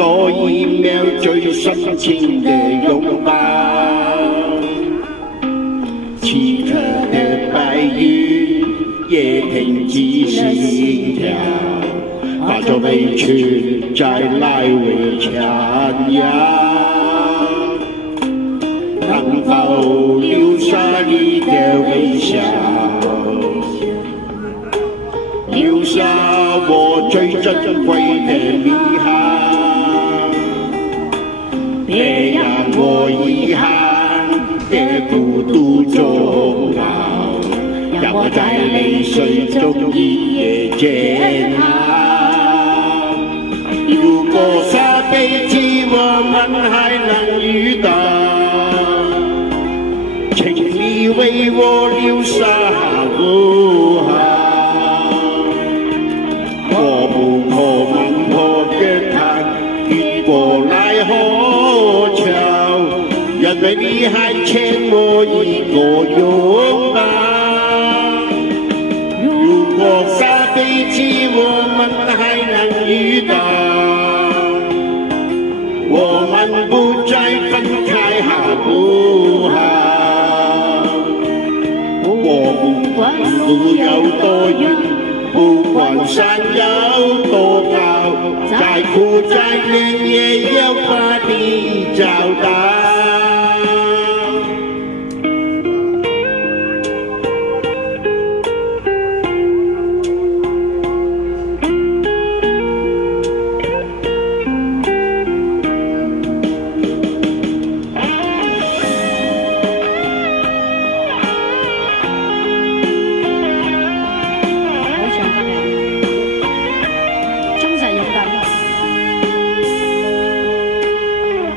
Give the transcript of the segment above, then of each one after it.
多一秒最深情的拥抱，奇特的白云也停止心跳，化作委屈再来为缠绕，能否留下你的微笑，留下我最珍贵的美好，别让我遗憾的孤獨終老，讓我在淚水中一夜煎熬。如果下輩子我們還能遇到，請你為我留下好不好？我不可問破的坎，越過來河橋，因為你還欠我一個擁抱。如果下輩子我們還能遇到，我們不再分開好不好？我不管路有多遠，不管山有多高，再苦再累也要把你找到。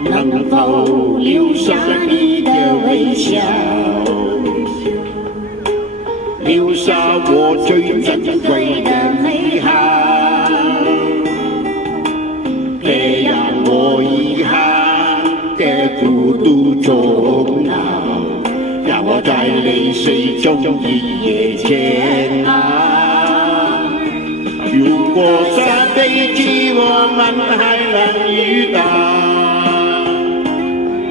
能否留下你的微笑，留下我最珍貴的美好，別讓我遺憾的孤獨終老，讓我在淚水中一夜煎熬。如果下輩子我們還能遇到，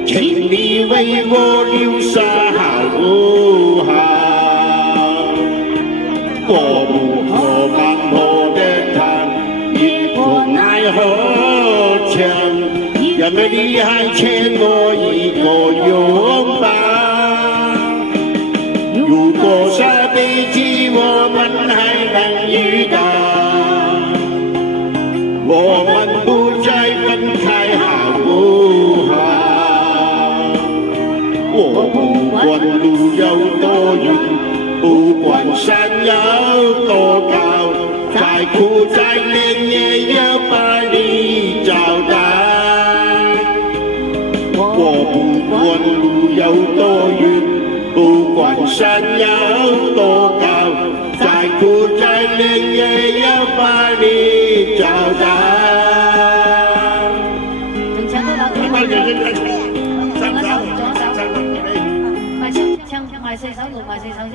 請你為我留下好不好？我不可漫破的坎，越過奈何橋，因為你還欠我一個擁抱。如果下輩子我們還能遇到，我們不再分開好不好？我不管路有多遠，不管山有多高，再苦再累也要把你找到。我不管路有多遠，不管山有多高，再苦再累也要把你找到。埋四手先。